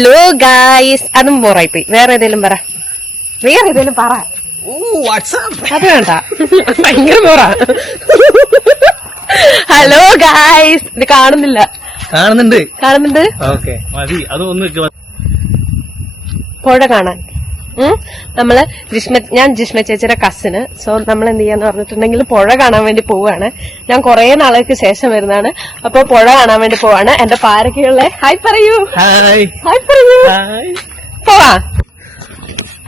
Hello guys, അതും ബോറായിപ്പോയി. വേറെ ഏതെങ്കിലും പറ. അത് വേണ്ട, ഭയങ്കര ബോറാ. ഹലോ ഗായ്സ്, ഇത് കാണുന്നുണ്ട്. പുഴ കാണാൻ ഞാൻ ജിഷ്മ ചേച്ചിയുടെ കസിന്. സോ നമ്മൾ എന്ത് ചെയ്യാന്ന് പറഞ്ഞിട്ടുണ്ടെങ്കിൽ പുഴ കാണാൻ വേണ്ടി പോവാണ്. ഞാൻ കുറെ നാളുകൾക്ക് ശേഷം വരുന്നതാണ്. അപ്പൊ പുഴ കാണാൻ വേണ്ടി പോവാണ്. എന്റെ പാരക്കുള്ള ഹായ് പറയൂ. പോവാ.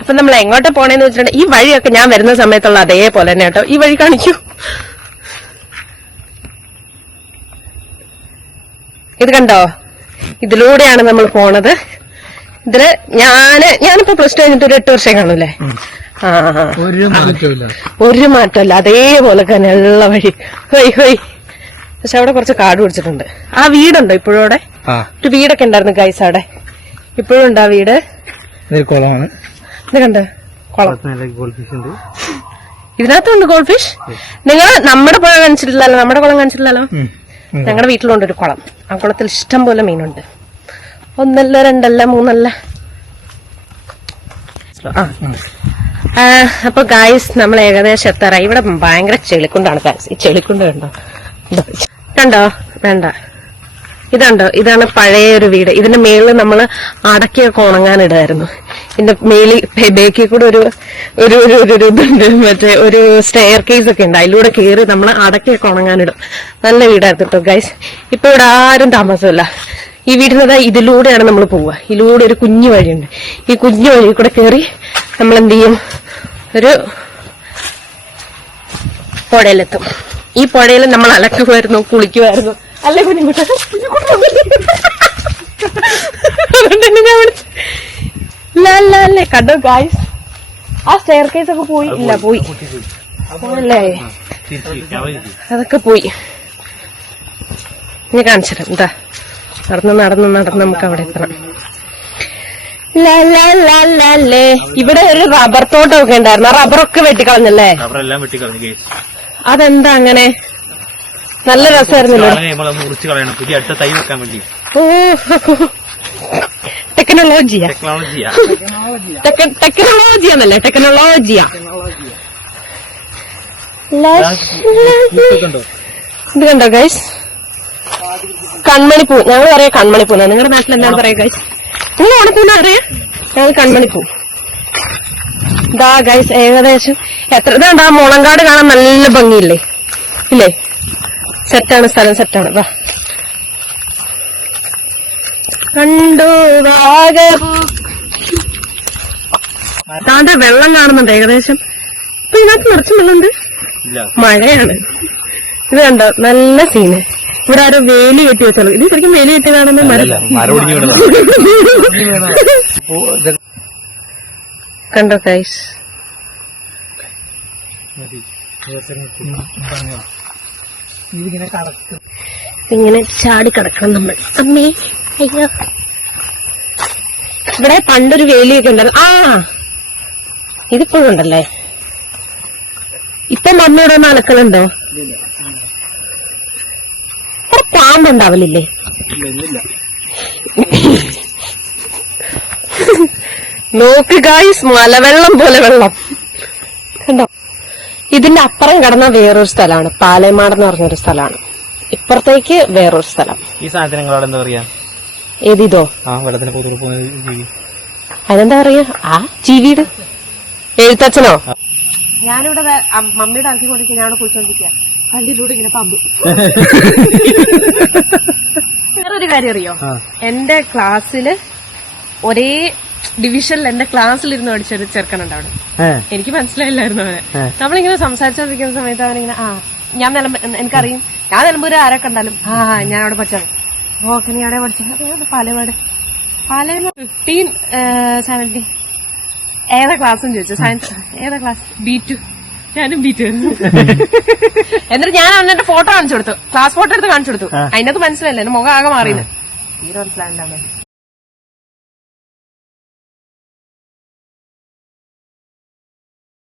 അപ്പൊ നമ്മൾ എങ്ങോട്ട് പോണേന്ന് വെച്ചിട്ടുണ്ടെങ്കിൽ ഈ വഴിയൊക്കെ ഞാൻ വരുന്ന സമയത്തുള്ള അതേപോലെ തന്നെ കേട്ടോ. ഈ വഴി കാണിക്കൂ. ഇത് കണ്ടോ, ഇതിലൂടെയാണ് നമ്മൾ പോണത്. ഇതില് ഞാനിപ്പോ പ്ലസ് ടു കഴിഞ്ഞിട്ട് ഒരു 8 വർഷം കാണൂലേ. ഒരു മാറ്റമല്ല, അതേപോലെ തന്നെ ഉള്ള വഴി. ഹൊയ്. പക്ഷെ അവിടെ കുറച്ച് കാട് പിടിച്ചിട്ടുണ്ട്. ആ വീടുണ്ടോ ഇപ്പോഴും അവിടെ? ഒരു വീടൊക്കെ ഉണ്ടായിരുന്നു ഗൈസ് അവിടെ. ഇപ്പോഴും ഉണ്ട് ആ വീട്. ഇത് കണ്ടോ കുളം. ഇതിനകത്തുണ്ട് ഗോൾഡ് ഫിഷ്. നിങ്ങൾ നമ്മുടെ പുഴ കാണിച്ചിട്ടില്ലല്ലോ, നമ്മുടെ കുളം കാണിച്ചിട്ടില്ലല്ലോ. ഞങ്ങളുടെ വീട്ടിലുണ്ട് ഒരു കുളം. ആ കുളത്തിൽ ഇഷ്ടം പോലെ മീനുണ്ട്. 1 അല്ല 2 അല്ല 3 അല്ല. അപ്പൊ ഗായ്സ്, നമ്മൾ ഏകദേശം എത്താറായി. ഇവിടെ ഭയങ്കര ചെളിക്കുണ്ടാണ് ഗായ്സ്. ഈ ചെളിക്കുണ്ട് കണ്ടോ വേണ്ട. ഇതുണ്ടോ, ഇതാണ് പഴയ ഒരു വീട്. ഇതിന്റെ മേളിൽ നമ്മൾ അടക്കിയൊക്കെ ഉണങ്ങാനിടായിരുന്നു. ഇതിന്റെ മേളിൽ ബേക്കിൽ കൂടെ ഒരു ഇതുണ്ട്, മറ്റേ ഒരു സ്റ്റെയർ കേസ് ഒക്കെ ഉണ്ട്. അതിലൂടെ കയറി നമ്മൾ അടക്കിയൊക്കെ ഉണങ്ങാനിടും. നല്ല വീടായിരുന്നു കേട്ടോ ഗൈസ്. ഇപ്പൊ ഇവിടെ ആരും താമസമില്ല. ഈ വീടിനതാ ഇതിലൂടെയാണ് നമ്മൾ പോവുക. ഇതിലൂടെ ഒരു കുഞ്ഞു വഴിയുണ്ട്. ഈ കുഞ്ഞു വഴി കൂടെ കയറി നമ്മൾ എന്ത് ചെയ്യും, ഒരു പുഴയിലെത്തും. ഈ പുഴയിൽ നമ്മൾ അലക്കുമായിരുന്നു, കുളിക്കുമായിരുന്നു. അല്ലേ കുഞ്ഞുകുട്ട? അതുകൊണ്ടന്നെ ഞാൻ അല്ലേ. കണ്ടോ ഗായ്സ്, ആ സ്റ്റെയർ കേസ് ഒക്കെ പോയി. ഇല്ല, പോയി അല്ലേ, അതൊക്കെ പോയി. ഞാൻ കാണിച്ചിടാം. എന്താ, നടന്ന് നമുക്ക് അവിടെ എത്തണം. ഇവിടെ ഒരു റബ്ബർ തോട്ടമൊക്കെ ഉണ്ടായിരുന്നു. ആ റബ്ബറൊക്കെ വെട്ടിക്കളഞ്ഞല്ലേ? അതെന്താ അങ്ങനെ? നല്ല രസമായിരുന്നല്ലോ. ഓ, ടെക്നോളജിയാന്നല്ലേ? ടെക്നോളജിയാ. ഇത് കണ്ടോ ഗൈസ്, കൺമണിപ്പൂ. ഞങ്ങൾ പറയാ കൺമണിപ്പൂ. നിങ്ങളുടെ നാട്ടിൽ എന്താണ് പറയാ ഗൈസ്? നിങ്ങൾ ഓണപ്പൂന്ന് അറിയാം, ഞങ്ങൾ കൺമണിപ്പൂ. ഇതാ ഗൈസ്, ഏകദേശം എത്ര ഇതാണ്ട്. ആ മുളങ്കാട് കാണാൻ നല്ല ഭംഗിയില്ലേ? ഇല്ലേ? സെറ്റാണ്, സ്ഥലം സെറ്റാണ്. വാ കണ്ടു. താണ്ട വെള്ളം കാണുന്നുണ്ട് ഏകദേശം. ഇപ്പൊ ഇതിനകത്ത് നിറച്ചും വെള്ളമുണ്ട്. മഴയാണ്. ഇത് കണ്ടോ, നല്ല സീന്. ഇവിടെ ആരോ വേലി കെട്ടി വെച്ചോളൂ. ഇത് ശരിക്കും വേലി കെട്ടി കാണുന്ന കണ്ടോ ഗൈസ്. ഇങ്ങനെ ചാടി കിടക്കണം നമ്മൾ. അമ്മേ, അയ്യോ. ഇവിടെ പണ്ടൊരു വേലിയൊക്കെ ഉണ്ടായിരുന്നു. ഇതിപ്പോഴും ഉണ്ടല്ലേ? ഇപ്പൊ മമ്മിയുടെ ഒന്ന് അലക്കലുണ്ടോ? പാമ്പുണ്ടാവലില്ലേ? നോക്ക് ഗായ്സ്, മലവെള്ളം പോലെ വെള്ളം കണ്ടോ. ഇതിന്റെ അപ്പുറം കടന്ന വേറൊരു സ്ഥലമാണ്, പാലയമാടെന്ന് പറഞ്ഞൊരു സ്ഥലമാണ്. ഇപ്പുറത്തേക്ക് വേറൊരു സ്ഥലം. ഈ സാധനങ്ങളോട് എന്താ പറയാ? ഏതിതോ? അതെന്താ പറയാ? ജീവിയുടെ എഴുത്തച്ഛനോ? ഞാനിവിടെ മമ്മിയുടെ ഇറക്കി കൊടുക്കുക. ഞാനവിടെ കുളിച്ചോണ്ടിരിക്കുക. കല്ലിലൂടെ ഇങ്ങനെ പമ്പ്. വേറൊരു കാര്യം അറിയോ? എന്റെ ക്ലാസ്സില് ഒരേ ഡിവിഷനിൽ എന്റെ ക്ലാസ്സിലിരുന്ന് പഠിച്ചൊരു ചെറുക്കനുണ്ട് അവിടെ. എനിക്ക് മനസ്സിലായില്ലായിരുന്നു അവനെ. നമ്മളിങ്ങനെ സംസാരിച്ചോണ്ടിരിക്കുന്ന സമയത്ത് അവനിങ്ങനെ ഞാൻ എനിക്കറിയും, ഞാൻ നിലമ്പൂര് ആരെ കണ്ടാലും ഞാൻ അവിടെ പഠിച്ചത്. ഓക്കെ, നീ അവിടെ പഠിച്ചത്? പാലക്കാട്. 15-17 ഏതാ ക്ലാസ്സെന്ന് ചോദിച്ചു. സയൻസ് ഏതാ ക്ലാസ്? B2. ഞാനും B2. എന്നിട്ട് ഞാൻ അവന്റെ ഫോട്ടോ കാണിച്ചു കൊടുത്തു, ക്ലാസ് ഫോട്ടോ എടുത്ത് കാണിച്ചു കൊടുത്തു. അതിനകത്ത് മനസ്സിലായില്ല, എന്റെ മുഖം ആകെ മാറിയത്. തീരെ മനസ്സിലായില്ല.